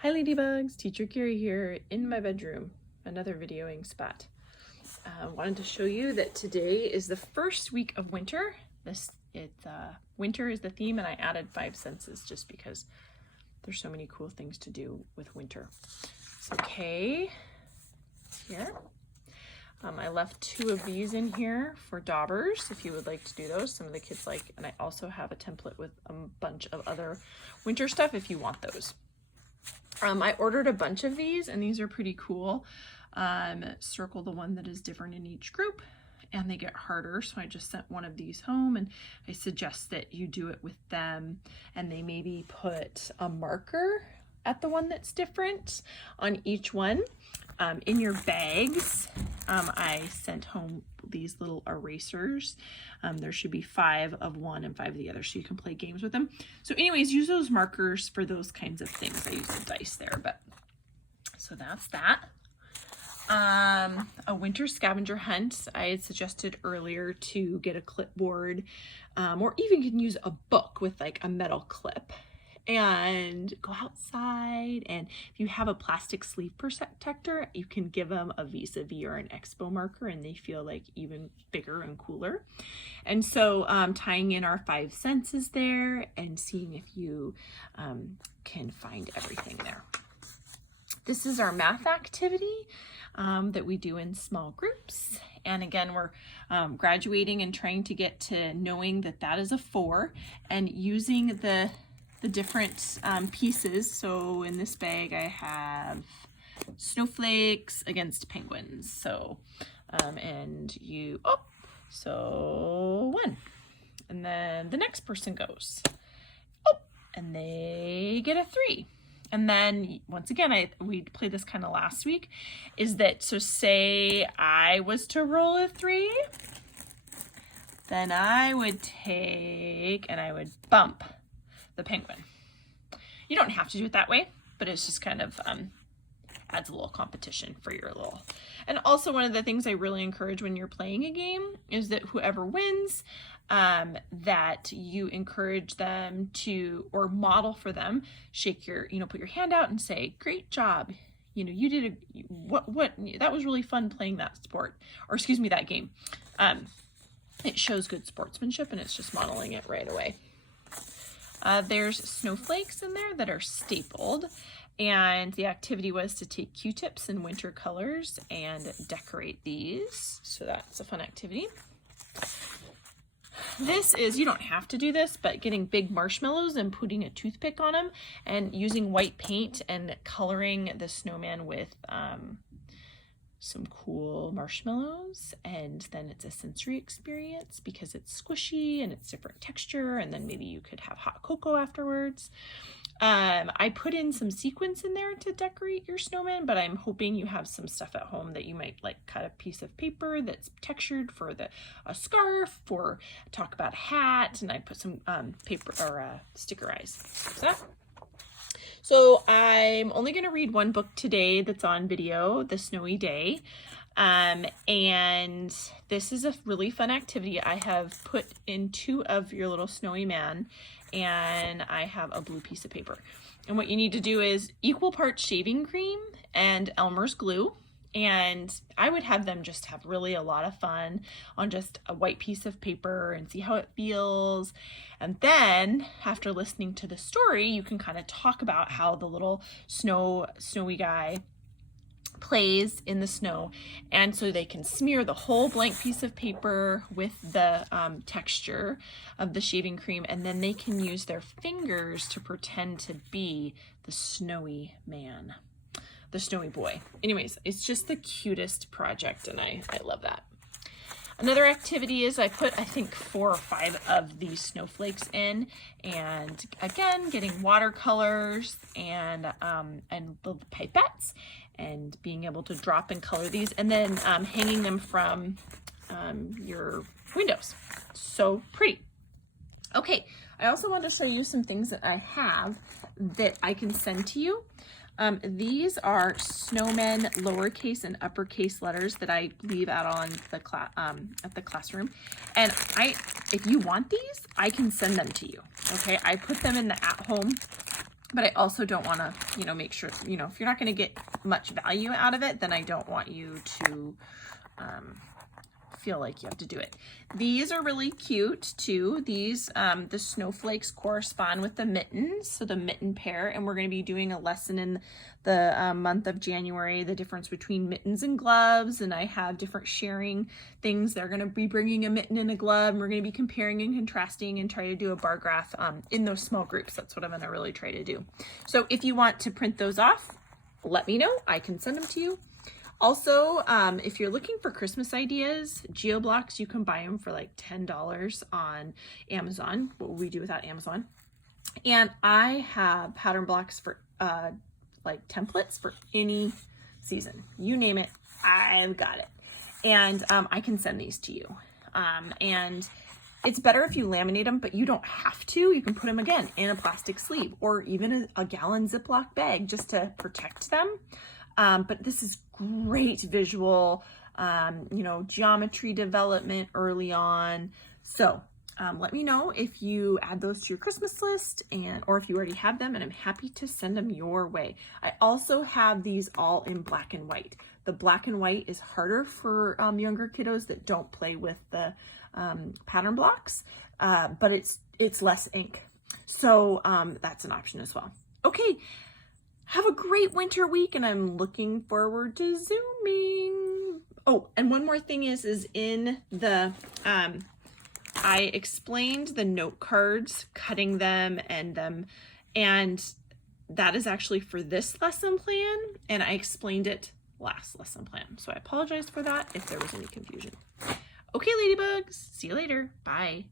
Hi Ladybugs, Teacher Kiri here in my bedroom, another videoing spot. Wanted to show you that today is the first week of winter. Winter is the theme, and I added 5 senses just because there's so many cool things to do with winter. So Kay, here. I left 2 of these in here for daubers if you would like to do those. Some of the kids like, and I also have a template with a bunch of other winter stuff if you want those. I ordered a bunch of these, and these are pretty cool. Circle the one that is different in each group, and they get harder, so I just sent one of these home, and I suggest that you do it with them, and they maybe put a marker at the one that's different on each one. In your bags, I sent home these little erasers. There should be 5 of one and 5 of the other, so you can play games with them. So anyways, use those markers for those kinds of things. I used the dice there, but so that's that. A winter scavenger hunt. I had suggested earlier to get a clipboard, or even you can use a book with like a metal clip and go outside. And if you have a plastic sleeve protector, you can give them a vis-a-vis or an expo marker, and they feel like even bigger and cooler. And so tying in our 5 senses there and seeing if you can find everything there. This is our math activity that we do in small groups. And again, we're graduating and trying to get to knowing that that is a 4 and using the different pieces. So in this bag I have snowflakes against penguins. So so 1, and then the next person goes, and they get a 3. And then once again, we played this kind of last week, is that, so say I was to roll a 3, then I would take and I would bump the penguin. You don't have to do it that way, but it's just kind of adds a little competition for your little. And also, one of the things I really encourage when you're playing a game is that whoever wins, that you encourage them to, or model for them, shake your, put your hand out and say, "Great job. You did that was really fun playing that sport," or excuse me, that game. It shows good sportsmanship, and it's just modeling it right away. There's snowflakes in there that are stapled, and the activity was to take Q-tips in winter colors and decorate these. So that's a fun activity. This is, you don't have to do this, but getting big marshmallows and putting a toothpick on them and using white paint and coloring the snowman with some cool marshmallows, and then it's a sensory experience because it's squishy and it's different texture, and then maybe you could have hot cocoa afterwards. I put in some sequins in there to decorate your snowman, but I'm hoping you have some stuff at home that you might like cut a piece of paper that's textured for a scarf, or talk about a hat, and I put some paper or sticker eyes. So I'm only going to read one book today that's on video, The Snowy Day. And this is a really fun activity. I have put in 2 of your little snowy man, and I have a blue piece of paper. And what you need to do is equal parts shaving cream and Elmer's glue. And I would have them just have really a lot of fun on just a white piece of paper and see how it feels. And then after listening to the story, you can kind of talk about how the little snowy guy plays in the snow. And so they can smear the whole blank piece of paper with the texture of the shaving cream, and then they can use their fingers to pretend to be the snowy man, the snowy boy. Anyways, it's just the cutest project, and I love that. Another activity is I put, I think, 4 or 5 of these snowflakes in, and again, getting watercolors and the pipettes, and being able to drop and color these, and then hanging them from your windows. So pretty. Okay, I also want to show you some things that I have that I can send to you. These are snowmen lowercase and uppercase letters that I leave out on the at the classroom. And if you want these, I can send them to you. Okay, I put them in the at-home but I also don't want to, you know, make sure, you know, if you're not going to get much value out of it, then I don't want you to feel like you have to do it. These are really cute too. These, the snowflakes correspond with the mittens, so the mitten pair, and we're going to be doing a lesson in the month of January, the difference between mittens and gloves, and I have different sharing things. They're going to be bringing a mitten and a glove, and we're going to be comparing and contrasting and try to do a bar graph in those small groups. That's what I'm going to really try to do. So if you want to print those off, let me know. I can send them to you. Also, if you're looking for Christmas ideas, GeoBlocks, you can buy them for like $10 on Amazon. What would we do without Amazon? And I have pattern blocks for like templates for any season. You name it, I've got it. And I can send these to you. And it's better if you laminate them, but you don't have to. You can put them again in a plastic sleeve or even a gallon Ziploc bag just to protect them. But this is great visual, you know, geometry development early on. So let me know if you add those to your Christmas list or if you already have them, and I'm happy to send them your way. I also have these all in black and white. The black and white is harder for younger kiddos that don't play with the pattern blocks, but it's less ink. So that's an option as well. Okay. Have a great winter week, and I'm looking forward to Zooming. Oh, and one more thing is in the, I explained the note cards, cutting them, and that is actually for this lesson plan, and I explained it last lesson plan. So I apologize for that if there was any confusion. Okay, ladybugs, see you later. Bye.